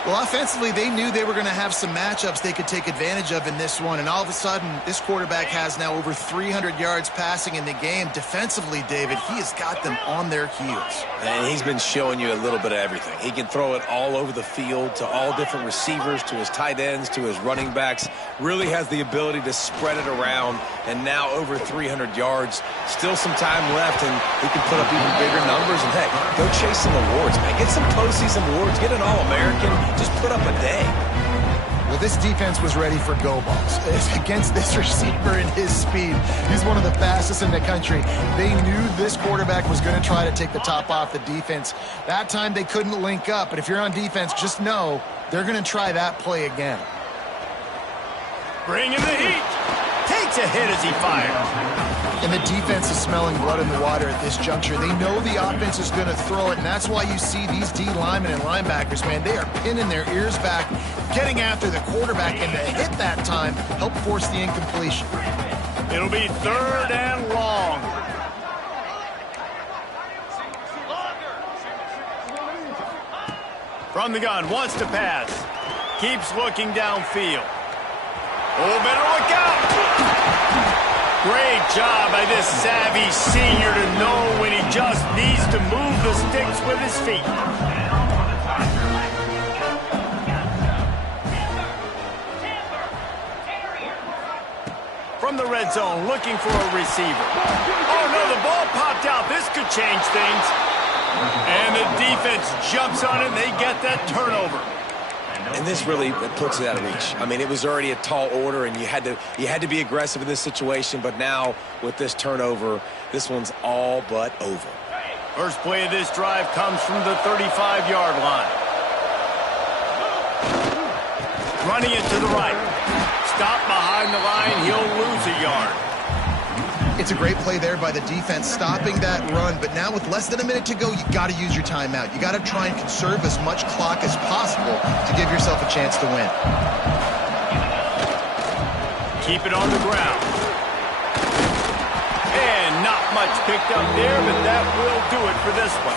Well, offensively, they knew they were going to have some matchups they could take advantage of in this one, and all of a sudden, this quarterback has now over 300 yards passing in the game. Defensively, David, he has got them on their heels. And he's been showing you a little bit of everything. He can throw it all over the field to all different receivers, to his tight ends, to his running backs. Really has the ability to spread it around, and now over 300 yards. Still some time left, and he can put up even bigger numbers. And, hey, go chase some awards, man. Get some postseason awards. Get an All-American. Just put up a day. Well, this defense was ready for go balls. Against this receiver and his speed, he's one of the fastest in the country. They knew this quarterback was going to try to take the top off the defense. That time they couldn't link up, but if you're on defense, just know they're going to try that play again. Bringing the heat. Takes a hit as he fires. And the defense is smelling blood in the water at this juncture. They know the offense is going to throw it, and that's why you see these D linemen and linebackers, man, they are pinning their ears back, getting after the quarterback, and the hit that time helped force the incompletion. It'll be third and long. From the gun, wants to pass. Keeps looking downfield. Oh, better look out! Great job by this savvy senior to know when he just needs to move the sticks with his feet. From the red zone, looking for a receiver. Oh, no, the ball popped out. This could change things. And the defense jumps on it, and they get that turnover. And this really puts it out of reach. I mean, it was already a tall order, and you had to be aggressive in this situation. But now, with this turnover, this one's all but over. First play of this drive comes from the 35-yard line. Running it to the right. Stop behind the line. He'll lose a yard. It's a great play there by the defense, stopping that run. But now with less than a minute to go, you got to use your timeout. You got to try and conserve as much clock as possible to give yourself a chance to win. Keep it on the ground. And not much picked up there, but that will do it for this one.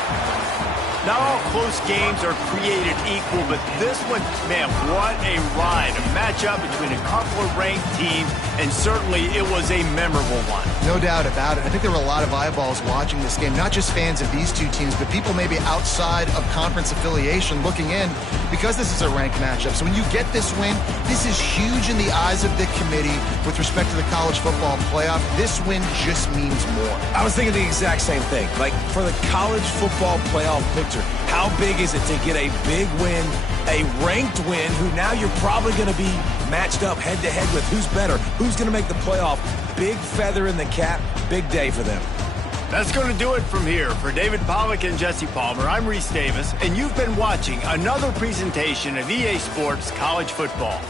Not all close games are created equal, but this one, man, what a ride. A matchup between a couple of ranked teams, and certainly it was a memorable one. No doubt about it. I think there were a lot of eyeballs watching this game, not just fans of these two teams, but people maybe outside of conference affiliation looking in because this is a ranked matchup. So when you get this win, this is huge in the eyes of the committee with respect to the college football playoff. This win just means more. I was thinking the exact same thing. Like, for the college football playoff picture, how big is it to get a big win, a ranked win, who now you're probably going to be matched up head-to-head with who's better, who's going to make the playoff. Big feather in the cap, big day for them. That's going to do it from here. For David Pollack and Jesse Palmer, I'm Reese Davis, and you've been watching another presentation of EA Sports College Football.